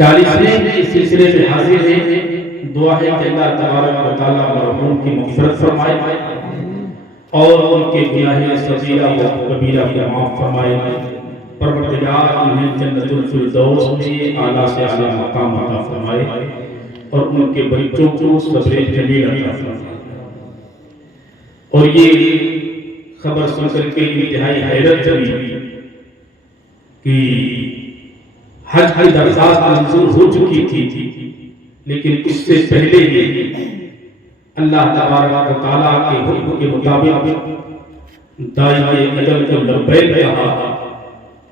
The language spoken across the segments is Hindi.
40वें इस सिलसिले में हाजिर हैं। दुआ है कि अल्लाह तबारक व तआला मरहूम की मग़फ़िरत फरमाए और उनके गुनाह सगीरा व कबीरा को माफ़ फरमाए। परवरदिगार उन्हें जन्नतुल फिरदौस में आला से आला मकाम अता फरमाए और उनके बच्चों को सब्र जमील अता फरमाए। और ये खबर सुनकर के इंतहाई हैरत हुई कि हज की दरख्वास्त मंजूर हो चुकी थी, लेकिन उससे पहले ही अल्लाह तबारक व तआला के हुक्म के मुताबिक दाई अजल को लब्बैक कहा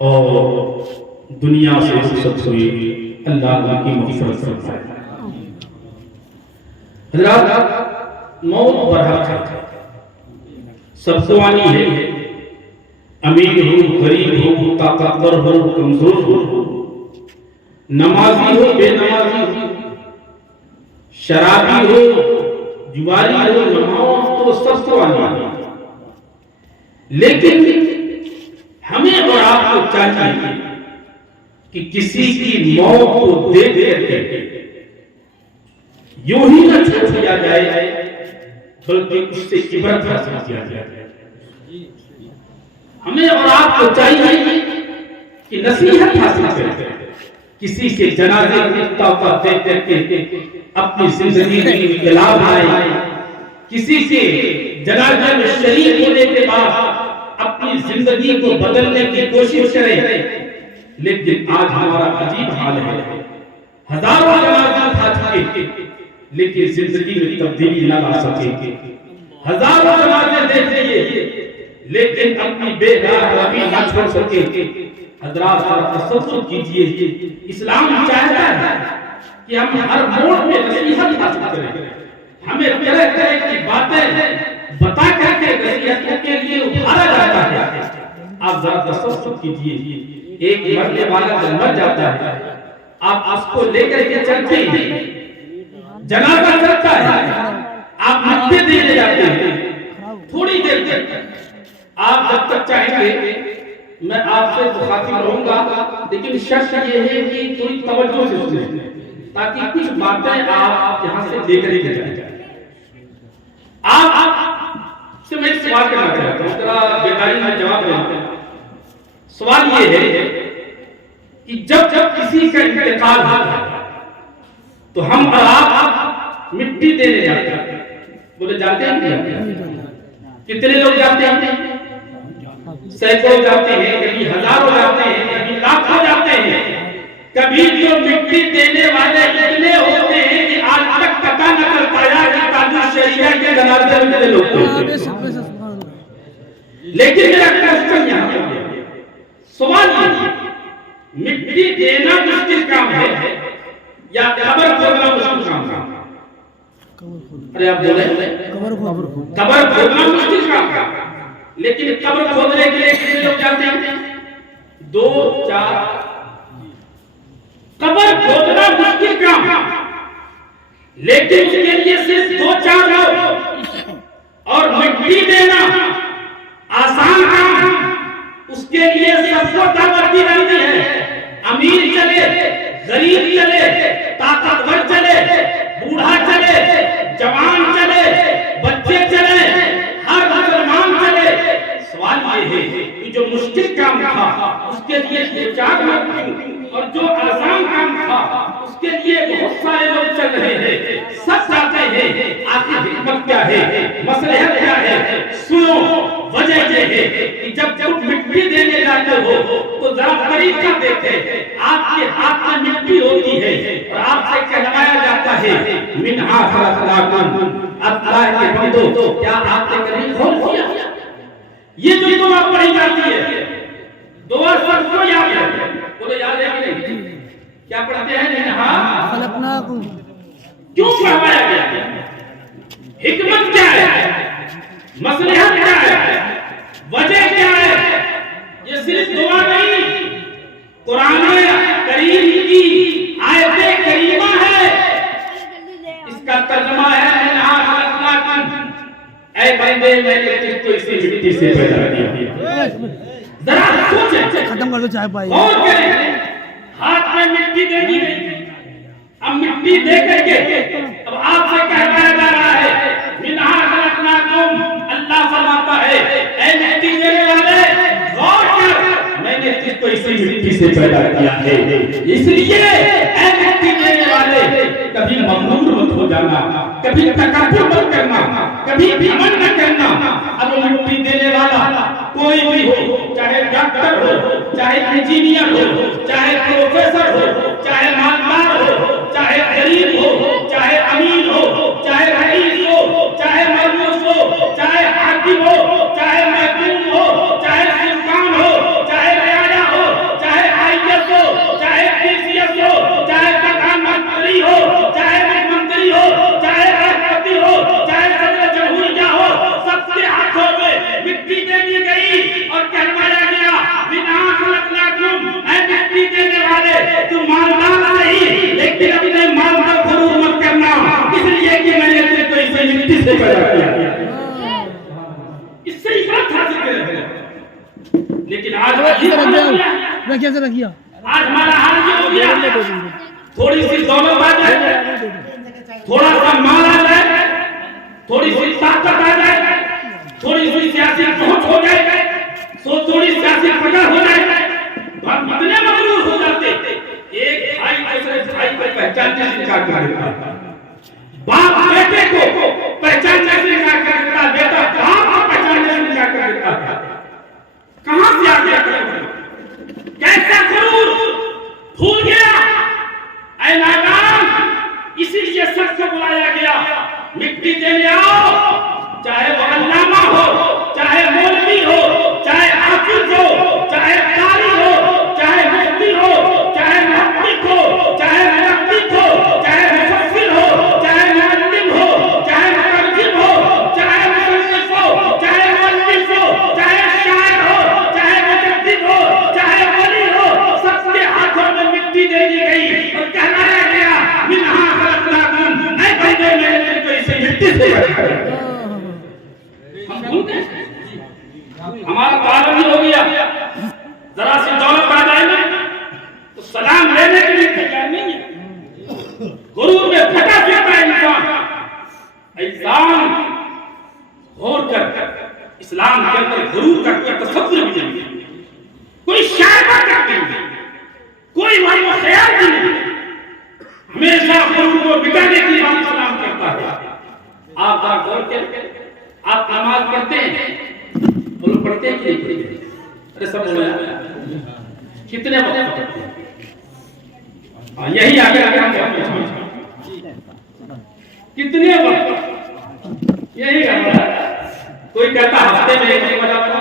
और दुनिया से रुखसत हुए। अल्लाह की मग़फ़िरत फरमाए। हज़रात, मौत बरहक है, सबको आनी है। अमीर हो, गरीब हो, ताकतवर हो, कमजोर हो, नमाजी हो, बेनमाजी हो, शराबी हो, जुआरी हो, मौत तो सबको आनी है। लेकिन हमें और आपको चाहिए कि किसी की मौत को देख करके यूं ही न छोड़ दिया जाए, बल्कि उससे इबरत हासिल किया जाए। हमें और आपको चाहिए कि नसीहत हासिल करें, किसी के जनाजे की तौबा देख करके अपनी जिंदगी में इनकलाब लाए, किसी के जनाजे में शरीक होने के बाद अपनी जिंदगी को बदलने की कोशिश करें। लेकिन आज हमारा अजीब हाल है, हजारों जनाजे खा चुके लेकिन जिंदगी में तब्दीली न ला सके। हजारों जनाजे देख लिए लेकिन अपनी बेगुनाही न छोड़ सके। हज़रात, तसव्वुर कीजिए, इस्लाम चाहता है कि हम हर मोड़ पे नसीहत हासिल करें। हमें तरह तरह की बातें बता करके नसीहतों के लिए उभारा जाता है। आप जरा तसव्वुर कीजिए, एक मरने वाला जब मर जाता है, आप उसको लेकर के चलते हैं, जनाजा चलता है, आप मत्थे देने जाते हैं। थोड़ी देर तक आप जब तक चाहेंगे मैं आपसे मुखातिब रहूंगा, लेकिन शर्त ये है कि थोड़ी तवज्जो से सुने, ताकि कुछ बातें आप यहां से लेकर के जाएं। आप से मैं सवाल करना चाहता हूं, जरा बेदारी में जवाब दें। सवाल ये है कि जब जब किसी का इंतकाल होता है तो हम और आप मिट्टी देने जाते हैं। बोले जाते हैं? कितने लोग जाते हैं? सैकड़ों जाते हैं, कभी हजारों जाते हैं, कभी लाखों जाते हैं। कभी जो मिट्टी देने वाले इतने होते हैं कि आज तक पता न चल पाया कि ताजु शरीया के जनाजे में कितने लोग थे। लेकिन मेरा क्वेश्चन यहाँ पे सवाल ये, मिट्टी देना मुश्किल काम है या कब्र खोदना मुश्किल काम है? अरे आप बोले कब्र खोदना मुश्किल काम है, लेकिन कब्र खोदने के लिए कितने लोग जाते हैं? 2-4। कब्र खोदना मुश्किल काम, लेकिन उसके लिए सिर्फ 2-4 लोग, और मिट्टी देना आसान काम, उसके लिए सबको दावत दी जाती है। अमीर चले, गरीब चले, ताकतवर चले, बूढ़ा चले, जवान चले, बच्चे चले, हर मुसलमान चले। सवाल ये है कि जो मुश्किल काम था उसके लिए 2-4 लोग क्यों, और जो आसान काम था उसके लिए बहुत सारे लोग चल रहे हैं, सब चाहते हैं। आखिर हिकमत क्या है, मसलहत क्या है? सुनो, वजह ये है कि जब जब मिट्टी देने जाते हो तो जरा तरीका देखें। आपके हाथ में मिट्टी होती है और आपसे कहलाया जाता है मिन्हा खलक़नाकुम, अल्लाह के बंदो क्या आपने कभी गौर किया? ये जो दुआ पढ़ी जाती है, दुआ सबको याद है, बोलो याद है कि नहीं? क्या पढ़ते हैं? मिन्हा खलक़नाकुम। क्यों कहवाया गया? हिकमत क्या है? मसलहत क्या है? वजह क्या है? ये सिर्फ दुआ नहीं, कुरान करीम की आयत करीमा है, इसका तर्जुमा है मिन्हा खलक़नाकुम। ऐ बंदे, मैंने तुझको इसी मिट्टी से पैदा किया। जरा सोचें, खत्म कर दो चाय पाई, और करें। हाथ में मिट्टी दे दी गई, मिट्टी दे करके अब आपसे कहलाया जा रहा है, मिन्हा खलकनाकुम, अल्लाह फरमाता है ऐ मिट्टी देने वाले गौर कर, मैंने तुझको इसी मिट्टी से पैदा किया है, इसलिए ऐ मिट्टी देने वाले कभी मगरूर मत हो जाना, कभी तकब्बुर मत करना, कभी घमंड न करना। अब मिट्टी देने वाला कोई भी हो, चाहे डॉक्टर हो, चाहे इंजीनियर हो, चाहे प्रोफेसर हो, चाहे मालदार हो, चाहे गरीब हो, चाहे अमीर हो, चाहे रईस हो, चाहे मजूस हो, चाहे हाकिम हो, चाहे महकूम हो, चाहे सुल्तान हो, चाहे राजा हो, चाहे आईएएस हो, चाहे पीसीएस हो, चाहे प्रधानमंत्री हो, चाहे मुख्यमंत्री हो, चाहे राष्ट्रपति हो, चाहे सदर जमहूरिया हो, सबके हाथों में मिट्टी दे दी गई और कहलाया गया बिना खलकनाकुम, ऐ मिट्टी देने वाले तुम मालदार नहीं, लेकिन अपने माल का गुरूर मत करना, इसलिए कि मैंने तुझको इसे मिट्टी से पैदा किया। इससे इबारत हासिल करें। लेकिन आज कैसे रखिया आज हमारा हाल ये हो गया, थोड़ी सी दौलत आ जाए, थोड़ा सा माल आ जाए, थोड़ी सी ताकत आ जाए, थोड़ी सी सियासी पहुंच हो जाए, थोड़ी सियासी पकड़ हो जाए, तो हम इतने मगरूर हो जाते, एक भाई दूसरे भाई को पहचानने से इनकार कर देता, बाप बेटे को पहचानने से इनकार कर देता, बेटा बाप को पहचानने से इनकार कर देता। कहां से आ गया, कैसा गुरूर भूल गया? ऐ नादान, इसीलिए सबको बुलाया गया, मिट्टी देने आओ, चाहे वो अल्लामा हो, चाहे मौलवी हो, चाहे हाफिज हो, चाहे कारी हो, चाहे मुफ्ती हो, चाहे मुहद्दिस हो, चाहे मुहद्दिस हो, चाहे मुफस्सिर हो, चाहे मुअल्लिम हो, चाहे मुतर्जिम हो, चाहे मुसन्निफ हो, चाहे मुअल्लिफ हो, चाहे शायर हो, चाहे मुजद्दिद हो, चाहे वली हो, सबके हाथों में मिट्टी दे दी गई और कहलाया गया मिन्हा खलकनाकुम, ऐ बंदे मैंने तुझको इसे मिट्टी से पैदा किया। हम भूलते हैं, हमारा पालन ही हो गया, जरा सी दौलत आ जाए ना तो सलाम लेने के लिए तैयार नहीं है, गुरूर में फटा जाता है इंसान। इंसान गौर कर, इस्लाम के अंदर गुरूर का कोई तसव्वुर भी नहीं, कोई शायबा करते नहीं, कोई वही ख्याल भी नहीं, हमेशा गुरूर को मिटाने की बात इस्लाम करता है। आप जरा गौर करें, आप नमाज पढ़ते हैं, बोलो पढ़ते हैं कि नहीं पढ़ते? अरे सब बोलो यार, कितने वक्त पढ़ते हैं? हाँ यही आगे आगे हम कितने वक्त, यही हमारा, कोई कहता हफ्ते में एक बजा पढ़ा,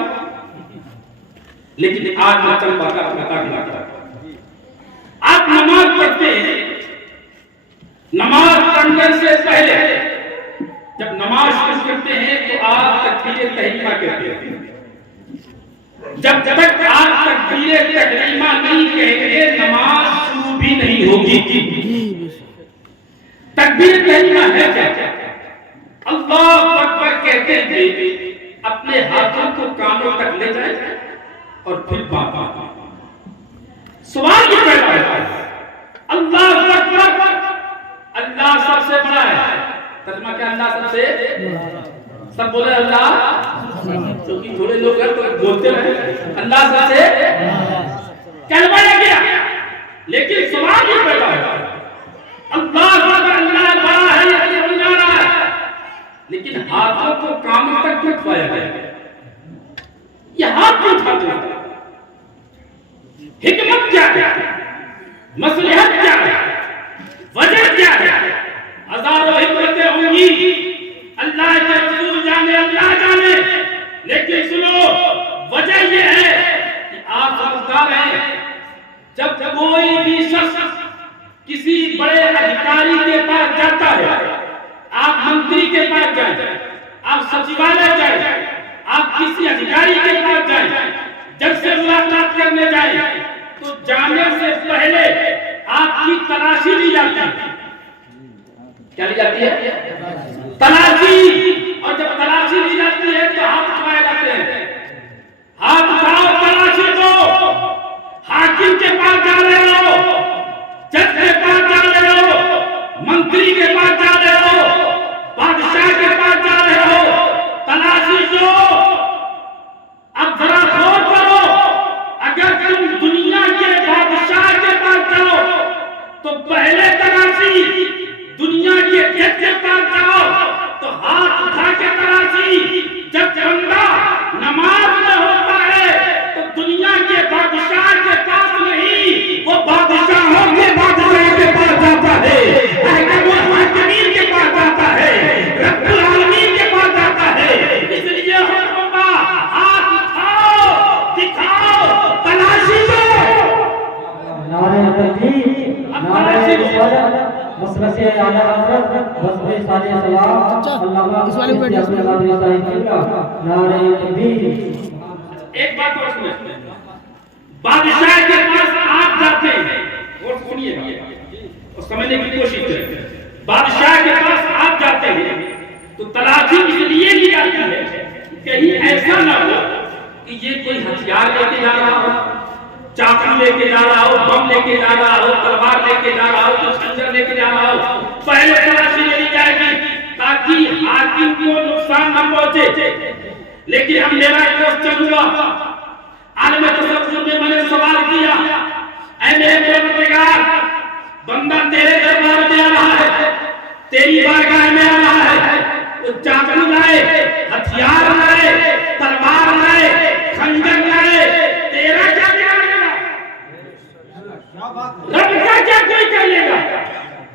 लेकिन आज मैं चल बात करता, आप नमाज पढ़ते हैं, नमाज पढ़ने से पहले जब नमाज शुरू करते हैं तो आप तकबीर तहरीमा कहते हैं, जब तक आप तकबीर तहरीमा नहीं कहेंगे नमाज शुरू भी नहीं होगी। तकबीर तहरीमा है क्या? अल्लाह अकबर कहते हुए अपने हाथों को कानों तक ले जाए और फिर बात। सवाल ये पैदा होता है, अल्लाह अकबर, अल्लाह सबसे बड़ा है, तर्जुमा क्या? अल्लाह सबसे, सब बोले अल्लाह, क्योंकि थोड़े लोग हैं तो बोलते रहे अल्लाह सबसे, कलमा लग गया, लेकिन सवाल ये पैदा होता है, अल्लाह अल्लाह बड़ा है या बना रहा है, लेकिन हाथों को कानों तक क्यों उठाया गया? ये हाथ क्यों उठाते हैं? हिकमत क्या है? मसलहत क्या है? वजह क्या है? हजारों हिकमतें होंगी, अल्लाह के रसूल जाने, अल्लाह जाने, लेकिन सुनो वजह ये है कि आप समझदार हैं, जब कोई भी शख्स किसी बड़े अधिकारी के पास जाता है, आप मंत्री के पास जाए, आप सचिवालय जाए, आप किसी अधिकारी के पास जाए, जब से मुलाकात करने जाए तो जाने से पहले आपकी तलाशी ली जाती है। क्या ली जाती है? तलाशी। और जब तलाशी ली जाती है तो हाथ उठाए जाते हैं, हाथ उठाओ, तलाशी दो, हाकिम के पास जा रहे हो, जज के पास जा रहे हो, तो पहले तलाशी दुनिया के जज के पास जाओ तो हाथ उठा के तलाशी। जब बंदा नमाज में होता है तो दुनिया के बादशाह के पास नहीं, वो बादशाहों के बादशाह के पास जाता है, हाकिमीन के पास जाता है, रब्बुल आलमीन के पास जाता है। इसलिए हुक्म हाथ उठाओ, दिखाओ, तलाशी दो। नारे तकबीर, नारे रिसालत, मसलक आला हज़रत, वस्फ़े साले सलाम, अल्लाह इस वाले को बैठो। नारे तकबीर। एक बात और सुनिए, बादशाह के पास आप जाते हैं और सुनिए और समझने की कोशिश करें। बादशाह के पास आप जाते हैं तो तलाशी इसलिए ली जाती है कहीं ऐसा ना हो कि ये कोई हथियार लेके जा रहा हो, चाकू लेके जा रहा हो, बम लेके जा रहा हो, तलवार लेके जा रहा हो, कुछ खंजर लेके जा रहा हो। पहले तलाशी ले ली जाएगी ताकि हाकिम को नुकसान न पहुंचे। लेकिन अब मेरा क्वेश्चन हुआ, आलम तसव्वुर में मैंने सवाल किया, ऐ मेरे परवरदिगार, बंदा तेरे दरबार में आ रहा है, तेरी बारगाह में आ रहा है, वो चाकू लाए, हथियार लाए, तलवार लाए, खंजर लाए, तेरा क्या करेगा? रब का क्या कोई करेगा?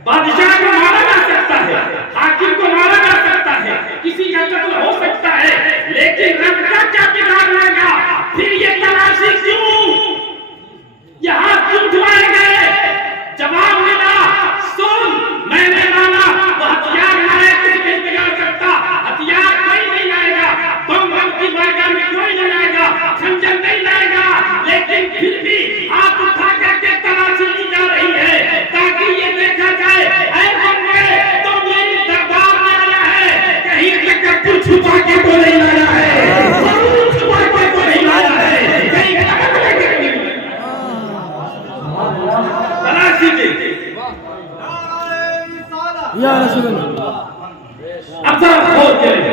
बादशाह को मारा जा सकता है, हाकिम को मारा जा सकता है, किसी का कत्ल हो सकता है, लेकिन रब का क्या बिगाड़ लेगा? फिर ये तलाशी क्यों? यहाँ क्यों उठवाए गए? जवाब मिला, सुन, मैंने माना वो हथियार लाए, कुछ नहीं बिगाड़ सकता, हथियार कोई नहीं लाएगा, बम की बारगाह में कोई नहीं लाएगा, खंजर नहीं लाएगा, लेकिन फिर भी हाथ उठा करके तलाशी ली जा रही है ताकि ये देखा जाए, ऐ बंदे, तो मेरी दरबार में आया है, कहीं तकब्बुर छुपा के तो नहीं लाया है, ज़रूर छुपा के तो नहीं लाया है, कहीं तलाशी दे। या रसूल अल्लाह। अब जरा गौर करें,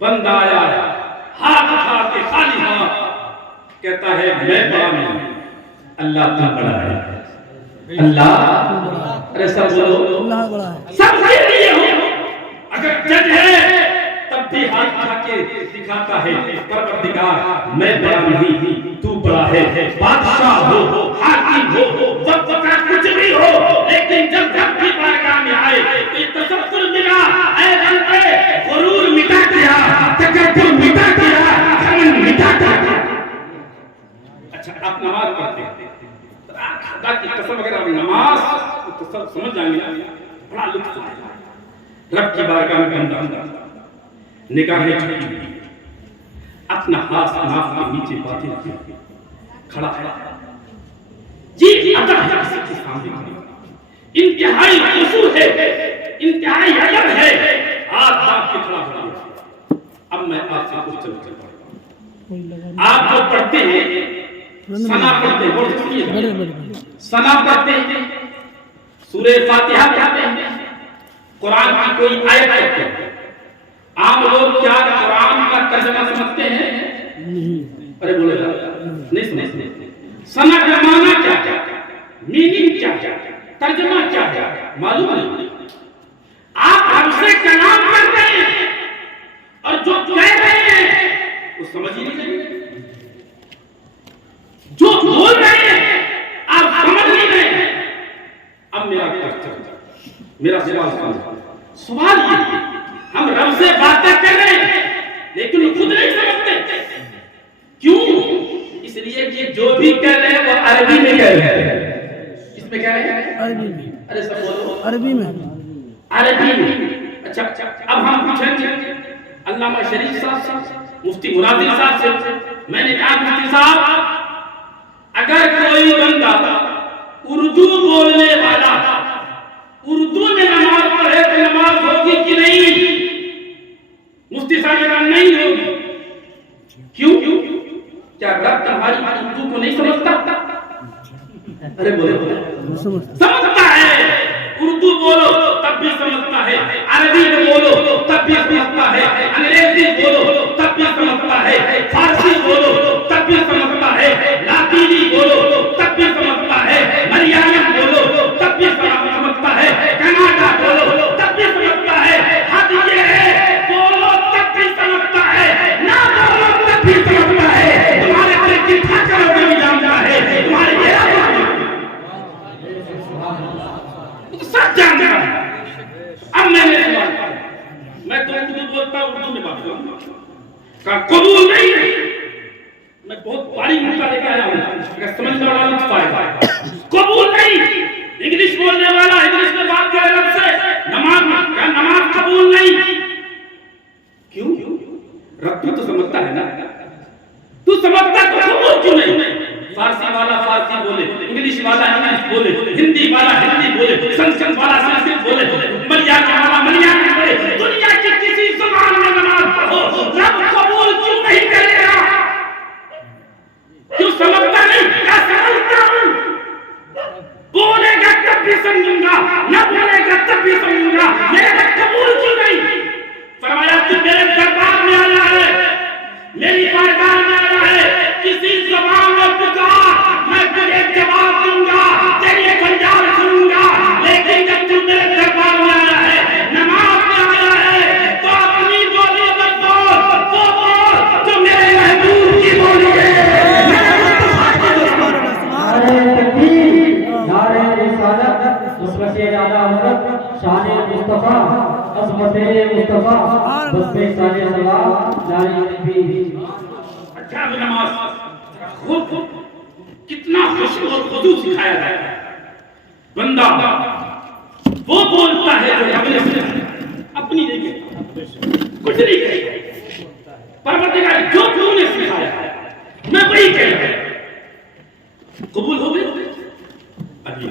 बंदा आया, हाथ उठा के खाली हाथ कहता है मैं बड़ा नहीं, अल्लाह तू बड़ा है, अल्लाह, अरे सब बोलो, अल्लाह बड़ा है। सबके लिए हो। अगर जज है तब भी हाथ उठा के दिखाता है परवरदिगार मैं बड़ा नहीं, तू बड़ा है। बादशाह हो, हाकिम हो, जब तक कुछ भी हो, लेकिन जब रब की बारगाह में आए तो ये तसव्वुर मिला, ऐ बंदे, गुरूर मिटा दिया, तकब्बुर मिटा दिया, घमंड मिटा दिया। अच्छा, आप नमाज पढ़ते हैं, खुदा की कसम अगर आप नमाज तो सब समझ जाएंगे ना, बड़ा लुत्फ आएगा। रब की बारगाह में बंदा निगाहें झुकी हुई, अपना हाथ नाक के नीचे बांधे हुए खड़ा है, जी अदब है किसी के सामने खड़ी, इंतहाई खुशू है, इंतहाई अदब है, हाथ बांध के खड़ा है। अब मैं आपसे क्वेश्चन पूछता हूं, आप जो पढ़ते हैं, सना पढ़ते हैं, और सुनिए, सना पढ़ते हैं, सूरे फातिहा पढ़ते हैं, कुरान की कोई आयत पढ़ते हैं, आम लोग क्या कुरान का तर्जुमा समझते हैं? अरे बोले नहीं समझते। सना का माना क्या है, मीनिंग क्या है, तर्जुमा क्या है, मालूम नहीं। आप हमसे कलाम कर रहे हैं और जो कह रहे हैं वो समझ ही नहीं रहे, जो बोल रहे हैं आप समझ नहीं रहे। अब मेरा सवाल ये, हम रब से बातें कर रहे हैं लेकिन खुद नहीं समझते, क्यों? इसलिए कि जो भी कह रहे हैं वो अरबी में कह रहे हैं। किसमें कह रहे हैं? अरबी में। अरे सब बोलो, अरबी में। अरबी में। अच्छा, अब हम पूछेंगे अल्लामा शरीफ साहब से, मुफ्ती मुनादिर साहब से। मैंने कहा मुफ्ती साहब, अगर कोई बंदा उर्दू बोलने वाला उर्दू में नमाज पढ़े तो नमाज होगी कि नहीं? मुफ्ती साहब का नहीं होगी। क्यों? क्या रब तुम्हारी उर्दू को नहीं समझता? अरे बोले समझता है, उर्दू बोलो तब भी समझता है, अरबी में बोलो तब भी समझता है, अंग्रेजी बोलो तब भी समझता है, फारसी बोलो तब भी समझता है, लातीनी बोलो तब भी समझता है, मलयालम बोलो तब तो सब जानता है। अब मैंने सवाल किया, मैं तो उर्दू बोलता हूं, उर्दू में बात करूंगा, का कबूल नहीं है। मैं बहुत बारीक मुद्दा लेकर आया हूं, अगर समझने वाला नहीं पाएगा। कबूल नहीं, इंग्लिश बोलने वाला इंग्लिश में बात करे रब से, नमाज कबूल नहीं। क्यों? रब तो समझता है ना, तू समझता तो कबूल क्यों नहीं? फारसी वाला फारसी बोले, इंग्लिश वाला इंग्लिश बोले, हिंदी वाला हिंदी बोले, संस्कृत वाला संस्कृत बोले, मलयालम वाला मलयालम बोले, दुनिया की किसी ज़बान में नमाज पढ़ो, रब कबूल क्यों नहीं करेगा? क्यों समझता नहीं? क्या समझता हूं? बोलेगा तब भी समझूंगा, न बोलेगा तब भी समझूंगा, मेरा कबूल क्यों नहीं? फरमाया तू मेरे दरबार में आया है, मेरी बारगाह में आया है, किसी ज़बान में पुकार, मैं तुझे जवाब दूंगा, तेरी फरियाद सुनूंगा। लेकिन जब तू मेरे दरबार में आया है, नमाज में आया है, तो अपनी बोली मत बोल, वो बोल जो मेरे महबूब की बोली है। नारे तकबीर, नारे रिसालत, मुस्लिम आला हज़रत शान मुस्तफा, अज़मत मुस्तफा, बस्मे साले सलाम, नारे तकबीर। अच्छा नमाज खुद कितना खुशू और खुदू सिखाया जाए। बंदा वो बोलता है जो अपनी नहीं कहता, कुछ नहीं कहता। परवरदिगार जो तूने सिखाया मैं वही कह रहा हूं। कबूल हो गए? अभी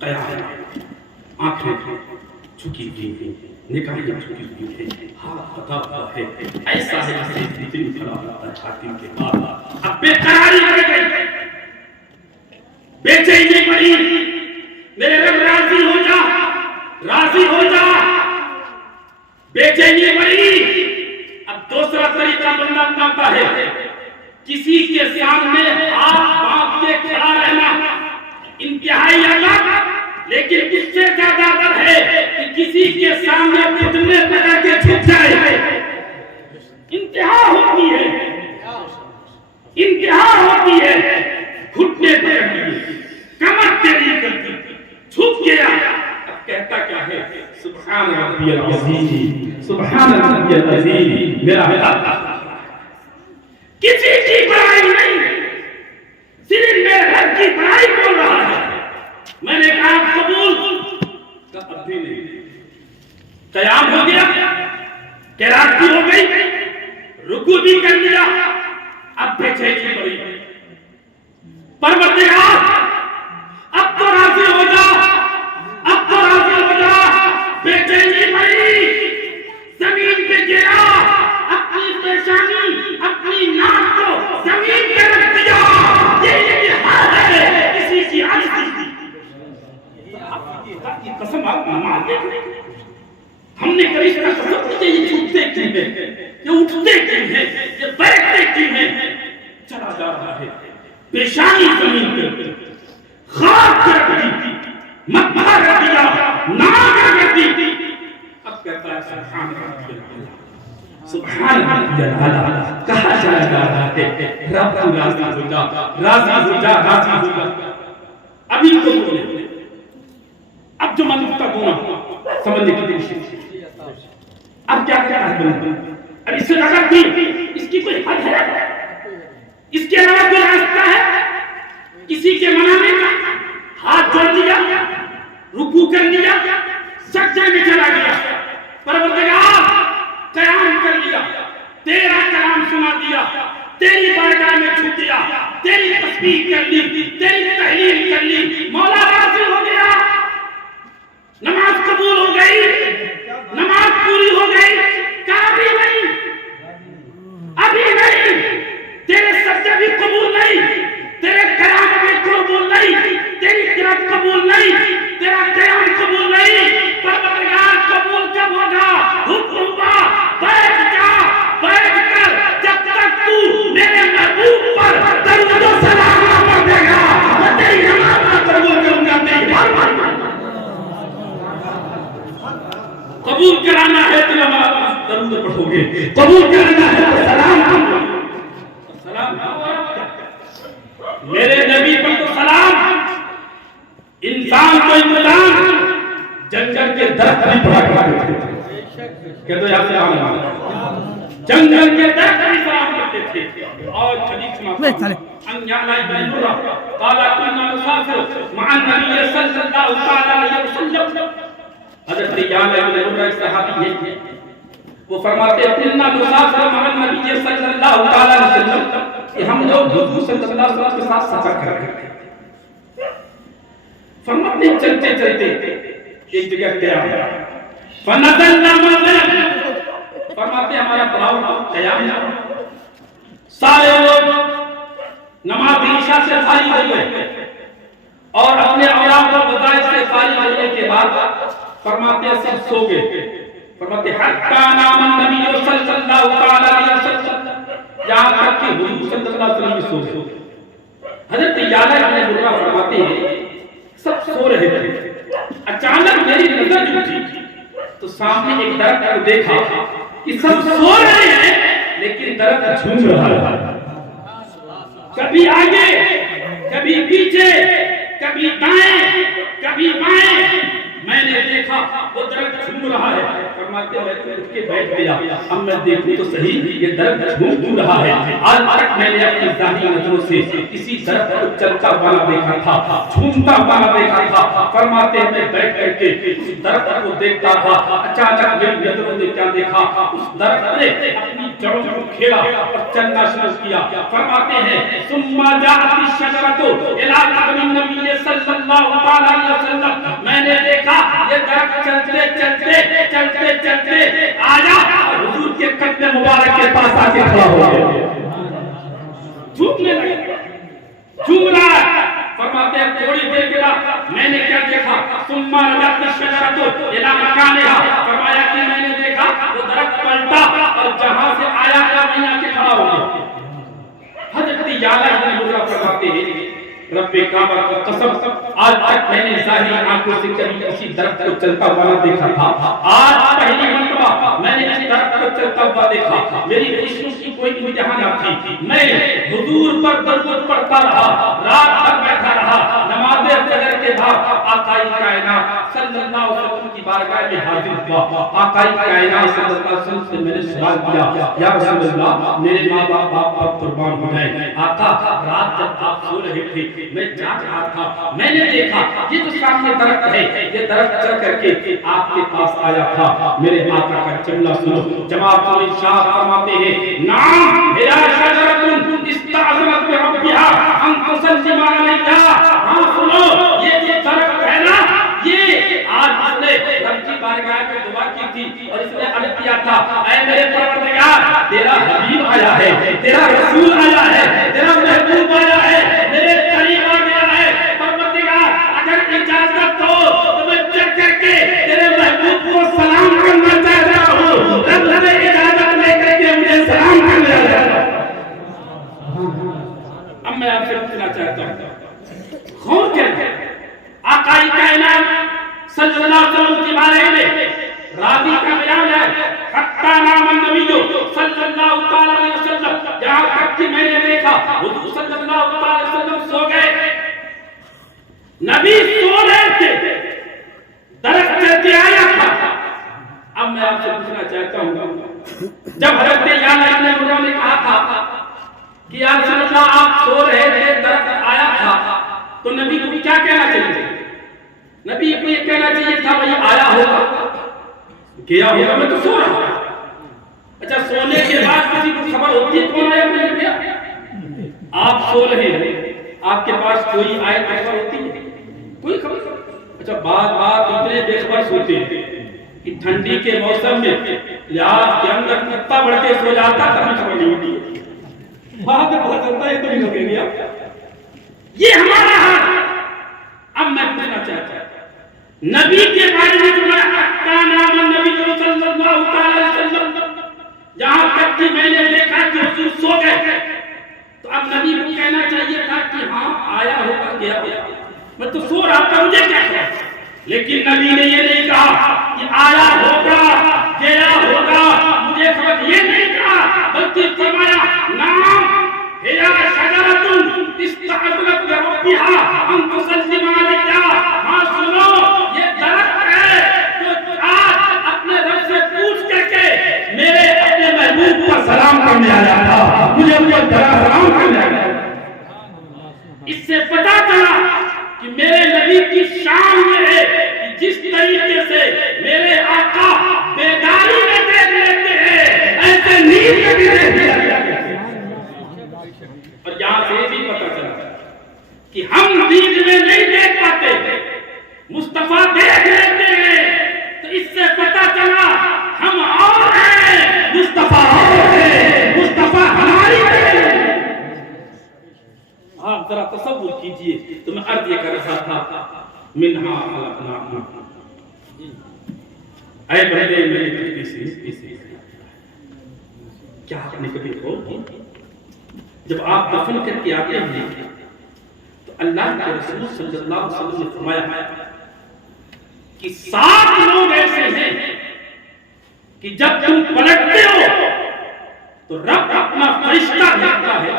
कयामत, आंखें झुकी हुई हैं, निगाहें झुकी हुई हैं, हाथ पता हुआ है, ऐसा है जैसे दिल खड़ा होता है छाती के बाद। अब बेकरारी बढ़ गई, बेचैनी बढ़ी, मेरे रब राजी हो जा, राजी हो जा। बेचैनी बढ़ी। अब दूसरा तरीका बंदा अपनाता है, किसी के सामने हाथ बांध के खड़ा रहना, इंतहाई अदब। लेकिन इससे ज्यादा डर है कि किसी के सामने घुटने पे रखे झुक जाए। इंतहा होती है, इंतहा होती है, घुटने पे रखी, कमर तेरी करती, झुक गया। अब कहता क्या है? सुभान रब्बियल अज़ीम, सुभान रब्बियल अज़ीम। मेरा बेटा किसी की बड़ाई नहीं, सिर्फ मेरे रब की बड़ाई बोल रहा है। मैंने कहा कबूल का अब भी नहीं। कयाम हो गया, किरात भी हो गई, रुकू भी कर लिया, अब बेचैनी बढ़ी। परवरदिगार अब तो राजी हो जा, अब तो राजी हो जा। बेचैनी बढ़ी, जमीन पे गिरा, अपनी पेशानी अपनी नाक को जमीन पे रख दिया। ये हाल है किसी की आजिज़ी। कसम आप मानते हैं? हमने कभी इसका कसम नहीं, ये छूटते क्यों हैं, ये उठते क्यों हैं, ये बैठते क्यों हैं? चला जा रहा है, पेशानी जमीन पे खाक कर दी, मक्का कर दिया, नाक कर दी। अब कहता है सुभान अल्लाह, सुभान अल्लाह। कहा जा रहा है रब तू राजी हो जा, राजी हो जा, राजी हो जा। अभी तो बोले, अब जो मनमुक्ता गुना समझने की कोशिश। अब क्या क्या है? अब इससे ज्यादा भी इसकी कोई हद है? इसके अलावा कोई रास्ता है किसी के मनाने का? हाथ जोड़ लिया, रुकू कर लिया, सजदे में चला गया, परवरदिगार कयाम कर लिया, तेरा कलाम सुना दिया, तेरी बारगाह में झुक गया, तेरी तस्बीह कर ली, तेरी तहलील कर ली, मौला राजी हो गया। नमाज कबूल हो गई, नमाज पूरी हो गई। कभी नहीं, अभी नहीं, तेरे सजदे भी कबूल नहीं, तेरे कलाम भी कबूल नहीं, तेरी किरात कबूल नहीं, तेरा कयाम कबूल नहीं। परवरदिगार कबूल कब होगा? हुक्म हुआ, बैठ जा, बैठ कर जब तक तू मेरे महबूब पर दरूद व सलाम न पढ़ेगा, मैं तेरी नमाज कबूल करूंगा। तेरी कबूल कराना है तो नमाज दरूद पढ़ोगे, कबूल कराना है तो सलाम पढ़ोगे। सलाम मेरे नबी पर तो सलाम, इंसान रात को इंसान जंगल के दरख्त भी पड़ा करते थे। कहते हैं जंगल के दरख्त भी पड़ा करते थे। और हदीस सुना अन्याला इब्न मुर्रा काला कुन्ना मुसाफिर मअन नबी सल्लल्लाहु अलैहि वसल्लम। हजरत याला इब्न मुर्रा एक सहाबी है, वो फरमाते हैं कुन्ना मुसाफिर मअन नबी सल्लल्लाहु अलैहि वसल्लम कि हम लोग हुजूर सल्लल्लाहु अलैहि वसल्लम के साथ सफर कर रहे थे। फरमाते चलते चलते एक जगह गया फनज़लना मंज़िला, फरमाते हमारा पड़ाव कयाम, सारे लोग नमाज ईशा से फारिग हो गए और अपने औलाद को वज़ाइफ से फारिग होने के बाद फरमाते सब सो गए। फरमाते हत्ता नाम नबी सल्लल्लाहु अलैहि वसल्लम, यहां तक कि हुजूर सल्लल्लाहु अलैहि वसल्लम सो गए। हजरत याला इब्न मुर्रा फरमाते हैं सब सो रहे थे, अचानक मेरी नजर झुकी तो सामने एक दरख्त को देखा कि सब सो रहे हैं लेकिन दरख्त झूम रहा है, कभी आगे कभी पीछे कभी दाएं कभी बाएं। मैंने देखा वो दरख्त झूम रहा है। फरमाते मैं तो उठ के बैठ गया, अब मैं देखूं तो सही ये दरख्त झूम रहा है। आज तक मैंने अपनी ज़ाहिरी नजरों से किसी दरख्त को चलता हुआ देखा था, झूमता हुआ देखा था। फरमाते मैं बैठ करके उस दरख्त को देखता था, अचानक मेरी नजरों ने क्या देखा, उस दरख्त ने अपनी जड़ों को खेला और चलना शुरू किया। फरमाते हैं सुम्मा जाअति शजरतु इला क़दमिन नबी सल्लल्लाहु अलैहि वसल्लम, मैंने देखा ये दरख्त चलते चलते चलते चलते आया और हुजूर के कदम मुबारक के पास आके खड़ा हो गया, झूमने लगा, झूम रहा है। फरमाते हैं थोड़ी देर के बाद मैंने क्या देखा, सुम्मा रजअत शजरतु इला मकानिहा, फरमाया कि मैंने देखा वो दरख्त पलटा और जहां से आया था वहीं आके खड़ा हो गया। हजरत याला इब्न मुर्रा फरमाते हैं रब्बे काबा की कसम, आज तक मैंने ज़ाहिरी आंखों से कभी किसी दरख्त को चलता हुआ देखा था, आज पहली मर्तबा मैंने इस दरख्त को चलता हुआ देखा। मेरी खुशियों की कोई इम्तिहान न थी, मैं हुजूर पर दरूद पढ़ता रहा, रात भर बैठा रहा, नमाज़े फजर के बाद आकाई कायनात सल्लल्लाहु अलैहि वसल्लम की बारगाह में हाजिर हुआ। आकाई कायनात सल्लल्लाहु अलैहि वसल्लम से मैंने सवाल किया, या रसूल अल्लाह मेरे माँ बाप आप कुर्बान हो गए, आका रात जब आप सो रहे थे मैं जाग रहा था, मैंने देखा ये जो सामने दरख्त है ये दरख्त चल करके आपके पास आया था। मेरे आका का जुमला सुनो, जवाब तो इरशाद फरमाते हैं नाम हिया शजरतुन इस्ताज़नत बिरब्बिहा अन तुसल्लिमा अलैहा। हां सुनो, ये जो दरख्त है ना, ये आज इसने रब की बारगाह में दुआ की थी और इसने अर्ज किया था, ऐ मेरे परवरदिगार तेरा हबीब आया है, तेरा रसूल आया है, तेरा महबूब आया है, मेरे करीब आ गया है। परवरदिगार अगर इजाजत हो तो मैं चल करके तेरे महबूब को सलाम करना चाहता हूँ। रब ने इजाजत लेकर के मुझे सलाम करने लगा। अब मैं आपसे पूछना चाहता हूँ कौन कहते हैं आकाई कायनात सल्लल्लाहु अलैहि वसल्लम के बारे में रावी का बयान है, हत्ता नाम नबी सल्लल्लाहु अलैहि वसल्लम, जहां तक कि मैंने देखा हुजूर सल्लल्लाहु अलैहि वसल्लम सो गए, नबी सो रहे थे, दरख्त चलते आया था। अब मैं आपसे पूछना चाहता हूं जब हजरत याला इब्न मुर्रा ने कहा था कि या रसूल अल्लाह आप सो रहे थे दरख्त आया था, तो नबी को क्या कहना चाहिए? नबी को ये कहना चाहिए था भाई आया होगा, गया होगा, मैं तो सो रहा हूं। अच्छा, सोने के बाद किसी को खबर होती है कौन आया कौन गया? आप सो रहे हैं, आपके पास कोई आए तो खबर होती है? कोई खबर? अच्छा, बात इतने बेखबर सोते हैं कि ठंडी के मौसम में लिहाज के अंदर कुत्ता बढ़ के सो जाता तभी खबर नहीं होती, वहां पे पहुंच जाता है तो नहीं लगेगा। ये हमारा हाल। अब मैं पूछना चाहता हूं नबी के बारे में, जो नाम नबी सल्लल्लाहु अलैहि वसल्लम, जहां तक कि मैंने देखा कि हुजूर सो गए, तो अब नबी को कहना चाहिए था कि हाँ आया होगा गया होगा, मैं तो सो रहा था मुझे क्या खबर। लेकिन नबी ने ये नहीं कहा कि आया होगा गया होगा मुझे खबर, ये नहीं कहा, बल्कि फरमाया नाम हिया शजरतुन इस्तअज़नत बिरब्बिहा अन तुसल्लिमा अलैहा। हाँ सुनो, ये दरख्त है जो आज अपने रब से पूछ करके मेरे अपने महबूब पर सलाम करने आया था, मुझे अपने सलाम करने आया। इससे पता चला कि मेरे नबी की शान ये है कि जिस तरीके से मेरे आका बेदारी में देख लेते हैं, ऐसे नींद में भी देख लेते हैं। और यहाँ से भी पता चला कि हम नींद में नहीं देख पाते, मुस्तफा देख लेते हैं। तो इससे पता चला हम और हैं, मुस्तफा और है, मुस्तफा हमारी है। आप जरा तसव्वुर कीजिए। तो मैं अर्ज ये कर रहा था, मिन्हा खलक़नाकुम, ऐ बंदे मेरी धरती से क्या आपने कभी गौर जब आप दफन करके आते हैं तो अल्लाह के रसूल सल्लल्लाहु अलैहि वसल्लम ने फरमाया कि 7 लोग ऐसे हैं कि जब तुम पलटते हो तो रब अपना फरिश्ता भेजता है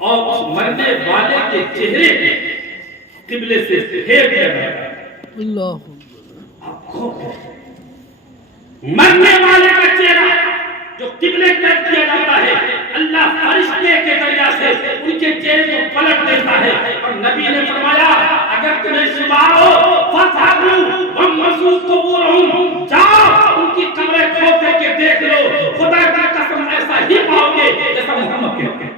और उस मरने वाले के चेहरे पे किबले से फेर दिया जाता है। आपको मरने वाले का चेहरा जो किबले पर किया जाता है, अल्लाह फरिश्ते के जरिया से उनके चेहरे को पलट देता है। और नबी ने फरमाया अगर तुम्हें शिफा हो फज़हबू वमसू क़ुबूरहुम, जाओ उनकी कब्रें खोद के देख लो, खुदा की कसम ऐसा ही पाओगे जैसा मोहम्मद कहते हैं।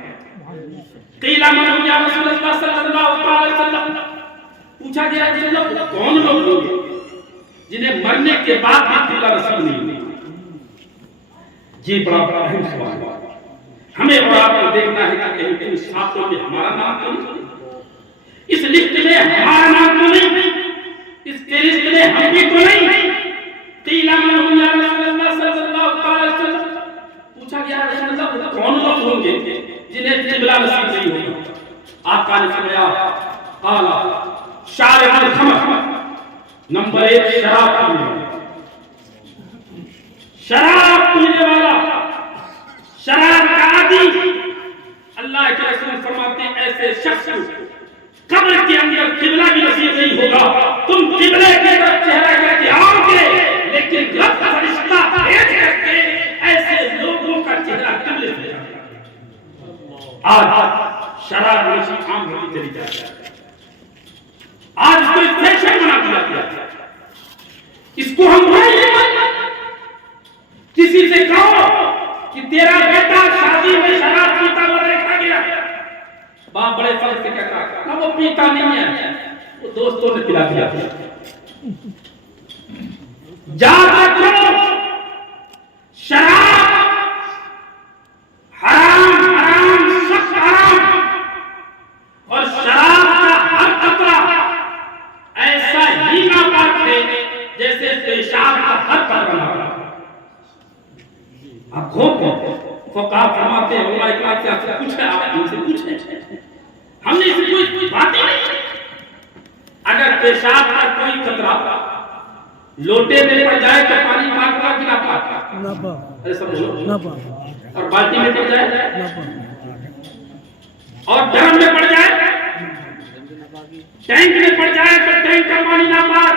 क़ीला मन या रसूलल्लाह सल्लल्लाहु अलैहि वसल्लम, पूछा गया ये लोग कौन लोग होंगे जिन्हें मरने के बाद भी किबला नसीब नहीं होगा। ये बड़ा अहम सवाल है। हमें और आपको देखना है कि कहीं इन सातों में हमारा नाम तो नहीं, इस लिस्ट में हमारा नाम तो नहीं, इस लिस्ट में हम भी तो नहीं। क़ीला मन या रसूलल्लाह सल्लल्लाहु अलैहि वसल्लम, पूछा गया रसूलल्लाह कौन लोग होंगे जिन्हें किबला नसीब नहीं होगा। आका ने फरमाया आला शारिबुल खमर, नंबर 1 शराब पीने वाला, शराब पीने वाला, शराब का आदी। अल्लाह के रसूल फरमाते हैं ऐसे शख्स को कब्र के अंदर किबला भी नसीब नहीं होगा। तुम किबले की तरफ चेहरा करके आओगे, लेकिन रब का फरिश्ता भेज करके ऐसे लोगों का चेहरा किबले पे जाएगा। आज शराब नोशी आम होती चली जाती है। आज कोई फैशन बना दिया गया, इसको हम किसी से कहो कि तेरा बेटा शादी में शराब पीता हुआ देखा गया, बाप बड़े फर्क से कहता है ना वो पीता नहीं है, वो दोस्तों ने पिला दिया। याद रखो शराब हराम, हराम सख्त हराम, और शराब का हर कतरा ऐसा ही नापाक है जैसे पेशाब का हर कतरा नापाक। आप खोको फक़हा फरमाते हैं अल्लाह इकराम से आपसे पूछे, आप इनसे पूछे, हमने इसे कोई बात ही नहीं। अगर पेशाब का कोई कतरा लोटे में पड़ जाए तो पानी पाक होगा कि नापाक? अरे समझो, और बाल्टी में पड़ जाए और ड्रम में पड़ जाए, टैंक में पड़ जाए तो टैंक का पानी नापाक,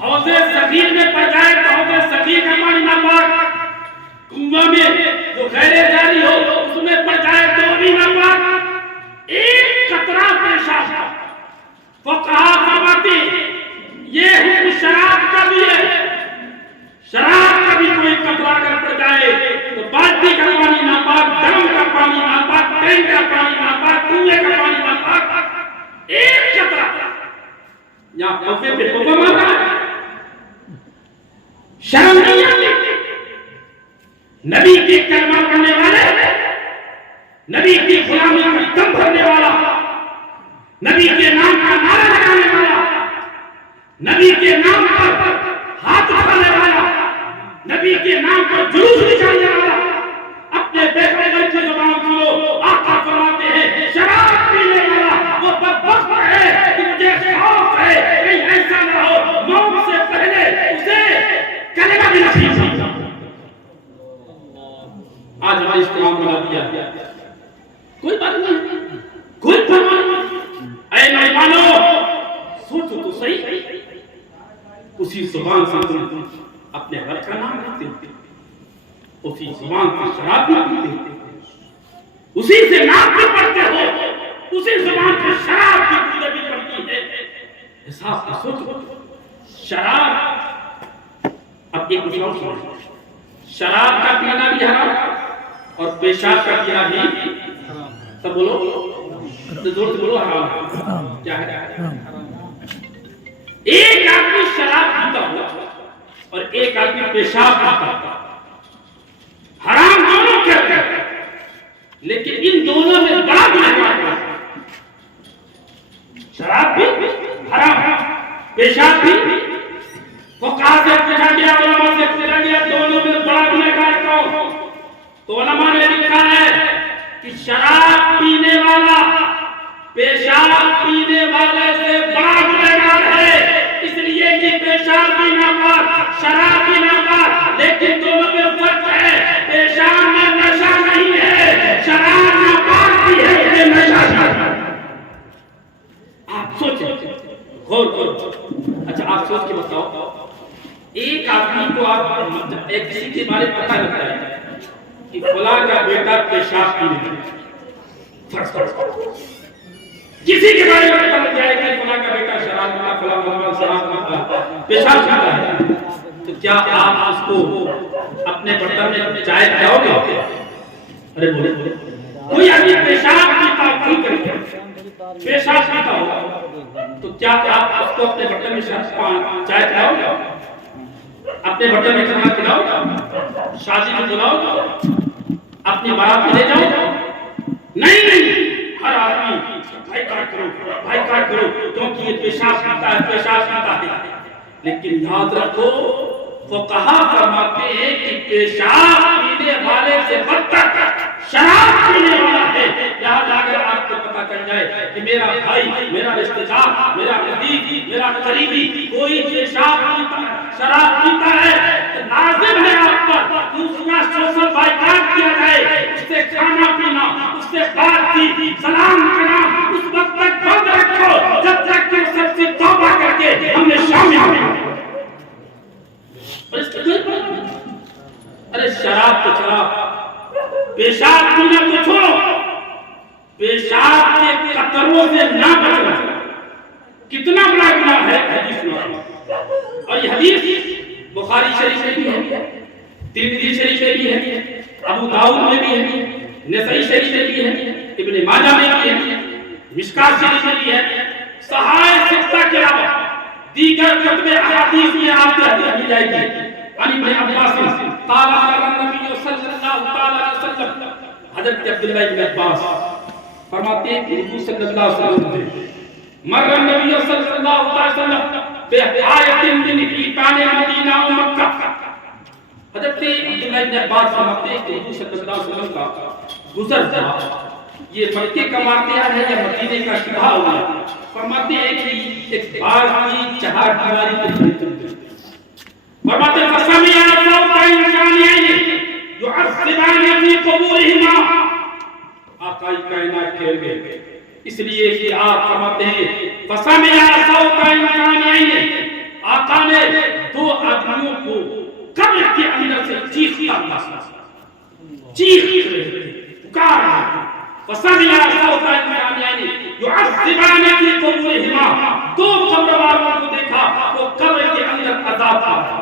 हौज़े सगीर में पड़ जाए तो हौज़े सगीर का पानी नापाक, कुआं में जो गैरे जारी हो उसमें पड़ जाए तो भी नापाक। एक कतरा पेशाब का फक़हा फरमाते ये हुक्म शराब का भी है। शराब का भी कोई कतरा अगर पड़ जाए तो बाल्टी का पानी नापाक, ड्रम का पानी नापाक, टैंक का पानी नापाक, कुएं का पानी नापाक। एक कतरा यहाँ पौधे पे पौधा मार रहा है, शर्म नहीं आती? नबी के कलमा पढ़ने वाले, नबी की गुलामी का दम भरने वाला, नबी के नाम का नारा लगाने वाला, नबी के नाम पर हाथ उठाने वाला, नबी के नाम पर जुलूस निकालने वाला, अपने बेटे की जुबान सुनो, आका फरमाते हैं शराब पीने वाला वो बदबख्त है कि मुझे खौफ है कहीं ऐसा ना हो मौत से पहले उसे कलमा भी नसीब हो। आज हमारे इस्तेमाल बना दिया, कोई बात नहीं, उसी जुबान से तुम अपने रब का नाम लेते हो, उसी जुबान से शराब भी पीते हो, उसी से नाम भी पढ़ते हो, उसी जुबान से शराब की पूजा भी पड़ती है। हिसाब का सोचो, शराब, अब एक दूसरा सुनो, शराब का पीना भी हराम और पेशाब का पीना भी, सब बोलो, तो जोर से बोलो हराम। क्या है? एक आदमी शराब पीता हो और एक आदमी पेशाब पीता हो, हराम दोनों कहते हैं, लेकिन इन दोनों में बड़ा गुनाह है। शराब भी हराम, पेशाब भी, वो कहा से पूछा गया, उलमा से पूछा गया, दोनों में बड़ा गुनहगार कौन? तो उलमा ने लिखा है कि शराब पीने वाला पेशाब पीने वाले से बड़ा गुनहगार है, इसलिए कि पेशाब भी नापाक, शराब भी नापाक, लेकिन दोनों में फर्क है। पेशाब में नशा नहीं है, शराब नापाक भी है, ये नशा है। आप सोचो, गौर करो। अच्छा, आप सोच के बताओ, एक आदमी को आप एक किसी के बारे में पता लगता है कि फलां का बेटा पेशाब पीने में, किसी के बारे में पता लग जाए कि फलां का बेटा शराब पीता, फलां शराब पीता, पेशाब पीता है, तो क्या आप उसको अपने बर्तन में चाय पिलाओगे? अरे बोले, कोई आदमी पेशाब पीता, ठीक है, पेशाब पीता हो, तो क्या आप उसको अपने बर्तन में चाय पिलाओगे? अपने बर्तन में खाना खिलाओ, शादी में बुलाओ, अपनी बारात में ले जाओ? नहीं, हर आदमी भाई काट करो, क्योंकि ये पेशाब पीता है, पेशाब पीता है। लेकिन याद रखो, वो कहा फरमाते हैं कि पेशाब पीने वाले से बदतर शराब पीने वाला है। याद अगर आपको पता चल जाए कि मेरा भाई, मेरा रिश्तेदार, मेरा अजीज, मेरा करीबी कोई पेशाब पीता, शराब पीता है, तो लाजिम है आप पर उसका सोशल बाइकाट किया जाए, उससे खाना पीना, उससे बातचीत, सलाम करना उस वक्त तक बंद रखो जब तक कि सबसे तौबा करके हमने शामिल हो। अरे शराब तो चला, पेशाब पीना तो छोड़ो, पेशाब के कतरों से ना बचना कितना बड़ा गुनाह है। हदीस में, और ये हदीस बुखारी शरीफ में भी है, तिरमिज़ी शरीफ में भी है, अबू दाऊद में भी है, नसई शरीफ में भी है, इब्न माजा में भी है, मिशकात शरीफ में भी है। सहाय शिक्षा के अलावा दीगर कुतुब अहादीस में आपको हदीस मिल जाएगी। इब्न अब्बास ताला नबी सल्लल्लाहु अलैहि वसल्लम, हजरत अब्दुल्लाह इब्न अब्बास फरमाते हैं कि नबी सल्लल्लाहु अलैहि वसल्लम मर्र नबी सल्लल्लाहु अलैहि वसल्लम बिआयतिन मिन ईतान मदीना व मक्का। हजरत अब्दुल्लाह इब्न अब्बास फरमाते हैं कि नबी सल्लल्लाहु अलैहि वसल्लम का गुजर था, ये मक्के का वाक़या है या मदीने का शुबहा हुआ? फरमाते हैं कि एक बार की चहारदीवारी थी, फरमाते हैं फसमिया सौता इंसानियैन युअज़्ज़िबान फी क़ुबूरिहिमा। आका कायनात ठहर गए, इसलिए कि आप फरमाते हैं फसमिया सौता इंसानियैन, आका ने दो आदमियों को कब्र के अंदर से चीखता रहे थे, पुकार रहे थे। फसमिया सौता इंसानियैन युअज़्ज़िबान फी क़ुबूरिहिमा, दो कब्र वालों को देखा, वो कब्र के अंदर अज़ाब पा रहे।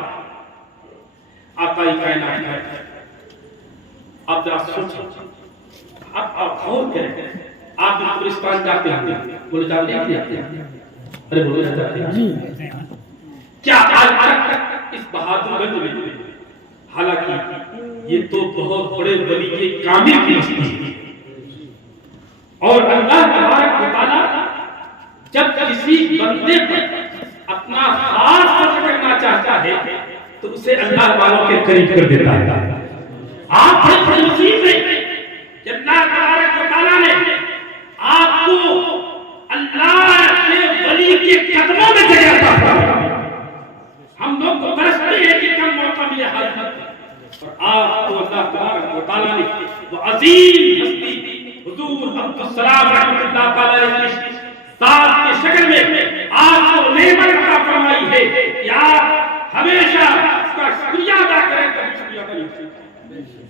आकाई कायनात है। आप जरा सोचो, आप गौर करें, आप कब्रिस्तान जाते हैं, बोले जाते हैं, अरे बोले जाते हैं, क्या आज तक इस बहादुरगंज में, हालांकि ये तो बहुत बड़े वली के कामिल की बस्ती है, और अल्लाह तबारक व तआला जब किसी बंदे पर अपना खास फजल करना चाहता है तो उसे अल्लाह वालों के करीब कर देता है। आप बड़े नसीब हैं कि अल्लाह तबारक व तआला ने आपको अल्लाह के वली के कदमों में जगह दी। हम लोग तो तरसते हैं कि कम मौका मिले हाथ में, और आपको अल्लाह तबारक व तआला ने वो अजीम हस्ती हुजूर अब्दुल सलाम रहमतुल्लाह तआला अलैहि साथ की शक्ल में आपको नेमत अता फरमाई है कि आप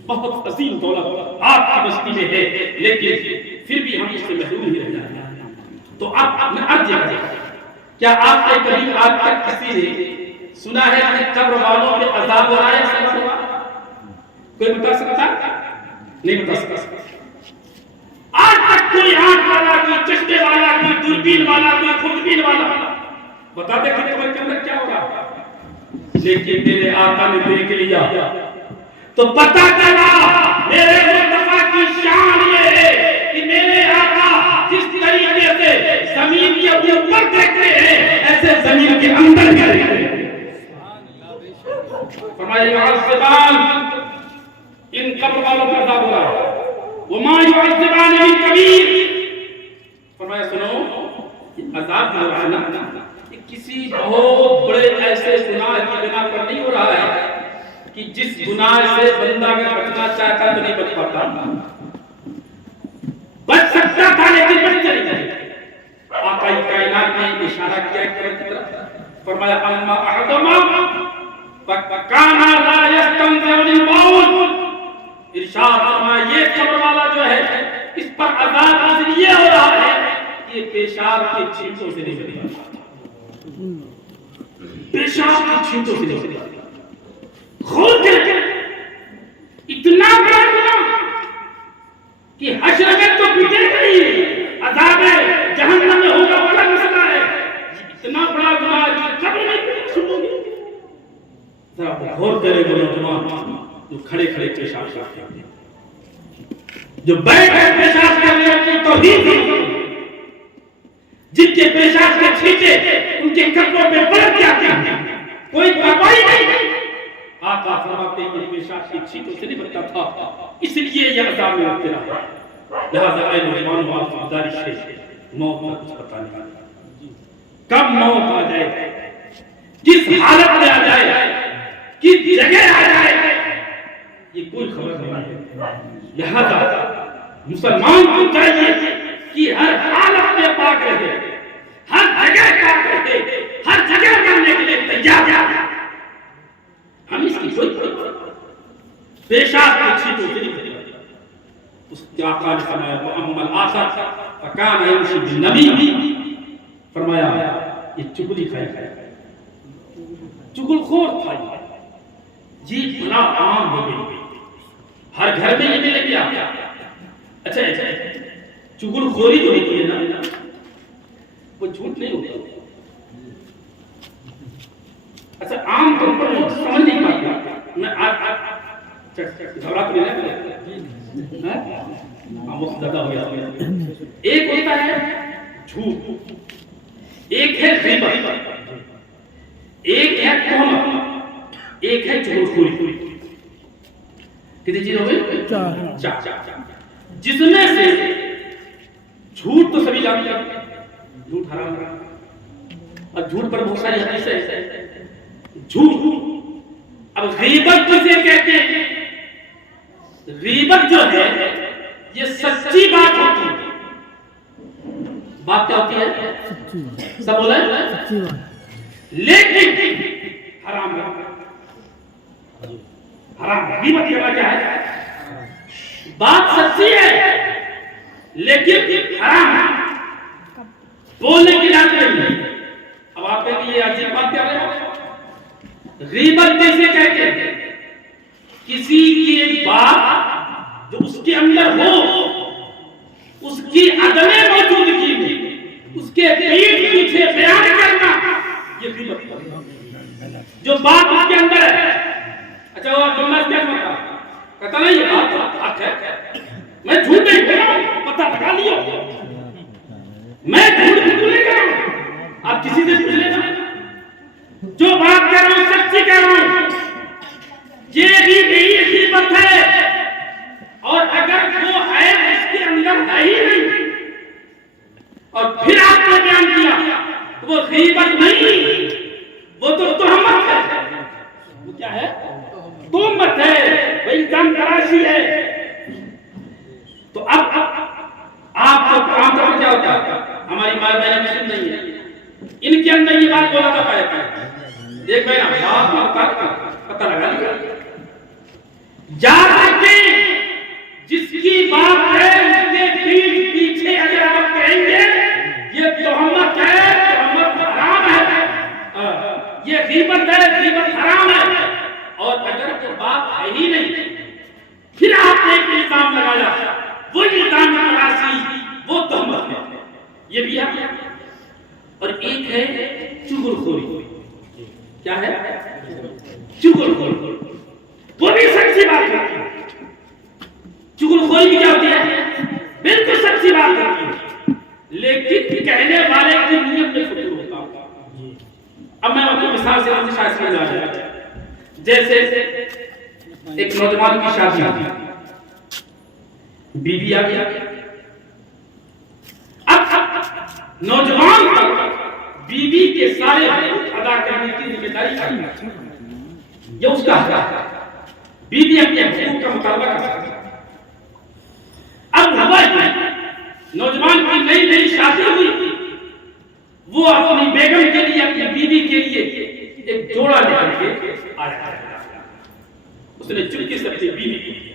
बहुत अजीम दौलत आपकी बस्ती में है, लेकिन फिर भी हम इससे महरूम ही रह जाते हैं। तो आप मैं अर्ज करें, क्या आपने कभी आज तक किसी ने सुना है कि कब्र वालों पे अज़ाब हो रहा है, सबर हुआ? कोई बता सकता? नहीं बता सकता। आज तक कोई आंख वाला, कोई चश्मे वाला, कोई दूरबीन वाला, कोई खुदबीन वाला बता दे कि कब्र के अंदर क्या होगा। लेकिन मेरे आका ने देख लिया तो पता चला मेरे मुस्तफा की शान ये है कि मेरे आका जिस तरीके से जमीन के ऊपर देखते हैं ऐसे जमीन के अंदर भी देखते हैं। फरमाया इन कब्र वालों का अज़ाब हो रहा है, वो मा युअज़्ज़िबान मिन कबीर। फरमाया सुनो, अज़ाब हो रहा है ना, किसी बहुत बड़े ऐसे गुनाह की बिना पर नहीं हो रहा है कि जिस गुनाह से बंदा अगर बचना चाहता तो नहीं बच पाता, बच सकता था लेकिन बच चली गई। आका कायनात ने इशारा किया कब्र की तरफ, फरमाया अम्मा अहदमा फकाना ला यस्तंज़िल मौत। इरशाद फरमाया ये कब्र वाला जो है इस पर अज़ाब इसलिए हो रहा है कि पेशाब के छींटों से नहीं बचता, पेशाब की छींटों से नहीं, खोल के इतना बड़ा गुनाह कि हश्र में तो पिटेगा ही, अज़ाब जहन्नम में होगा वाला मसला है। इतना बड़ा गुनाह कि कब्र में छूटोगे। जरा गौर करें वो नौजवान जो खड़े खड़े पेशाब करते हैं, जो बैठ कर पेशाब करने की तौहीद, जिनके पेशाब के छींटे उनके कपड़ों पे पलट जाते हैं, कोई परवाही नहीं। आका फरमाते हैं कि पेशाब की छींटों से नहीं बचता था, इसलिए यह अज़ाब में होते रहा। लिहाजा ऐ नौजवानों, आपकी गुजारिश है, मौत का कुछ पता नहीं, कब मौत आ जाए, किस हालत में आ जाए, किस जगह आ जाए, ये कोई खबर नहीं है। लिहाजा मुसलमान को चाहिए कि हर हालत में पाक रहे, हर जगह पाक रहे, हर जगह करने के लिए तैयार। हम इसकी कोई पेशाब की छींटों से नहीं बचेंगे। उसके आका ने फरमाया वो अम्मल आखर फकान यमशी बिन्नमी। फरमाया ये चुगली खाए, चुगलखोर था, ये बड़ा आम हो गई, हर घर में ये मिलेगी आपको। अच्छा चुगलखोरी जो होती है ना, वो झूठ नहीं होता। अच्छा आम तौर पर लोग समझ नहीं पाते। मैं आज घबरा तो नहीं ज्यादा हो गया। एक होता है झूठ, एक है ग़ीबत, एक है तोहमत, एक है चुगलखोरी। कितनी चीज हो गई? चार। जिसमें से झूठ तो सभी जानते हैं, झूठ हराम है, और झूठ पर बहुत सारी हदीसें हैं। झूठ, अब ग़ीबत किसे कहते हैं? ग़ीबत जो है ये सच्ची बात होती है। बात क्या होती है? सब बोले सच्ची बात, लेकिन हराम है। हराम ग़ीबत कहना क्या है? बात सच्ची है लेकिन हराम है, बोलने की इजाजत नहीं है। अब आप कहेंगे ये अजीब बात क्या है? ग़ीबत कैसे कहते हैं? किसी की एक बात जो उसके अंदर हो, उसकी अदमे मौजूदगी में उसके पीठ पीछे बयान करना, ये ग़ीबत है। जो बात उसके अंदर है, अच्छा वो बंदा क्या कहता नहीं, ये बात हक है, मैं झूठ नहीं बोल रहा हूं, पता लगा लियो, मैं झूठ बिल्कुल नहीं कर रहा हूं। आप किसी से पूछ लेना, जो बात कह रहा हूं सच्ची कह रहा हूं, ये भी ग़ीबत है। और अगर वो है उसके अंदर है ही नहीं और फिर आपने बयान किया तो वो ग़ीबत नहीं, वो तो तोहमत है। वो क्या है? तोहमत है, वो इल्जाम तराशी है। तो अब आपको आमतौर पर क्या होता है? हमारी माँ बहनें मुस्लिम नहीं है, इनके अंदर ये बात बोला था पाया, देख भाई ना पता लगा लिया। याद रखें, जिसकी बात है उसके पीठ पीछे अगर आप कहेंगे ये तोहमत है, तोहमत हराम है, ये गीबत है, गीबत हराम है, और अगर कोई बात है ही नहीं फिर आपने एक इल्जाम लगाया, वो इल्जाम की तलाशी, वो तोहमत है, ये भी है। और एक है चुगलखोरी। क्या है? चुगलखोरी। वो भी सच्ची बात है। चुगलखोरी भी क्या होती है? बिल्कुल सच्ची बात है, लेकिन कहने वाले की नीयत में फुतूर होता है। अब मैं आपको मिसाल से आपसे शायद समझ आ जाए। जैसे एक नौजवान की शादी हुई, बीवी आ गया, अब नौजवान पर बीवी के सारे हक अदा करने की जिम्मेदारी आई, ये उसका हक है। बीवी अपने हकूक का मुतालबा कर सकती है। अब हुआ नौजवान की नई नई शादी हुई, वो अपनी बेगम के लिए, अपनी बीवी के लिए एक जोड़ा लेकर के आया। उसने चुपके से अपनी बीवी को दिया।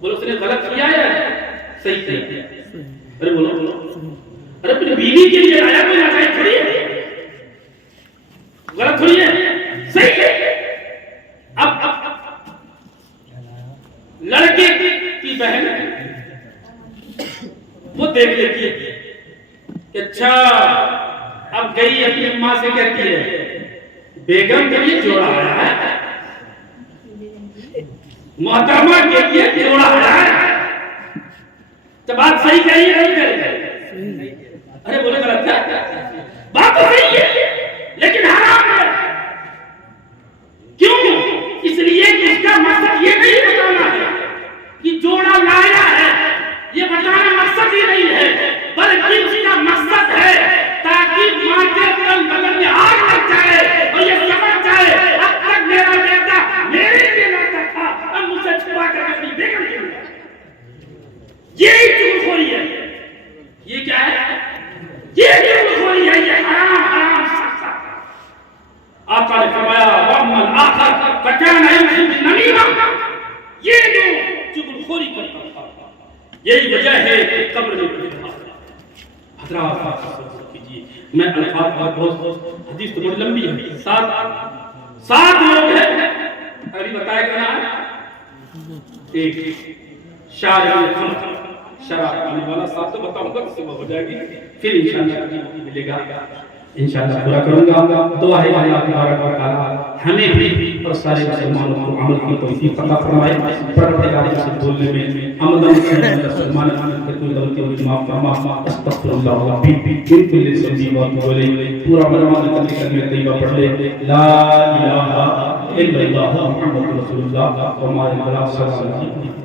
बोलो उसने गलत किया या सही किया? अरे बोलो बोलो, अरे अपनी बीवी के लिए आया, कोई नाजायज थोड़ी है, गलत थोड़ी है, सही है। अब लड़के की बहन वो देख लेती है कि अच्छा, अब गई अपनी माँ से कहती है बेगम के लिए जोड़ा आया है, मोहतरमा के लिए जोड़ा आया है। तो बात सही कही है नहीं कही? अरे बोले गलत है, बात तो सही है लेकिन हराम है। क्यों? इसलिए कि इसका मकसद ये नहीं बताना है कि जोड़ा लाया है, ये बताना मकसद ही नहीं है, बल्कि उसका मकसद है ताकि मां के तन बदन में आग लग जाए और ये समझ जाए अब तक मेरा बेटा मेरे लिए लाता था, अब मुझसे छुपा कर अपनी बेगम के लिए। यही चुगलखोरी है। ये क्या है? ये चुगलखोरी है, ये हराम हराम सख्त। आका ने फरमाया वमन आखर फकान नमीमा, ये जो चुगलखोरी करता था यही वजह है कि कब्र में हजरात कीजिए। मैं अल्फाज बहुत हदीस तो बहुत लंबी है, सात लोग हैं, अभी बताया गया है। एक शार शराब पीने वाला, साथ तो बताऊंगा, सुबह हो जाएगी, फिर इंशाअल्लाह मिलेगा, इंशाअल्लाह पूरा करूंगा। दुआ है अल्लाह तबारक व तआला हमें भी और सारे मुसलमानों को अमल की तौफीक अता फरमाए। परवरदिगार से बोलने में आमदन से मुसलमान के कोई गलती हुई माफ फरमा, अस्तगफिरुल्लाह रब्बी बिकुल्लि ज़ंबी व बोले पूरा मरमान कलमे तैयबा पढ़ ले, ला इलाहा इल्लल्लाह मुहम्मदुर रसूलुल्लाह व मा इला सल्लल्लाहु अलैहि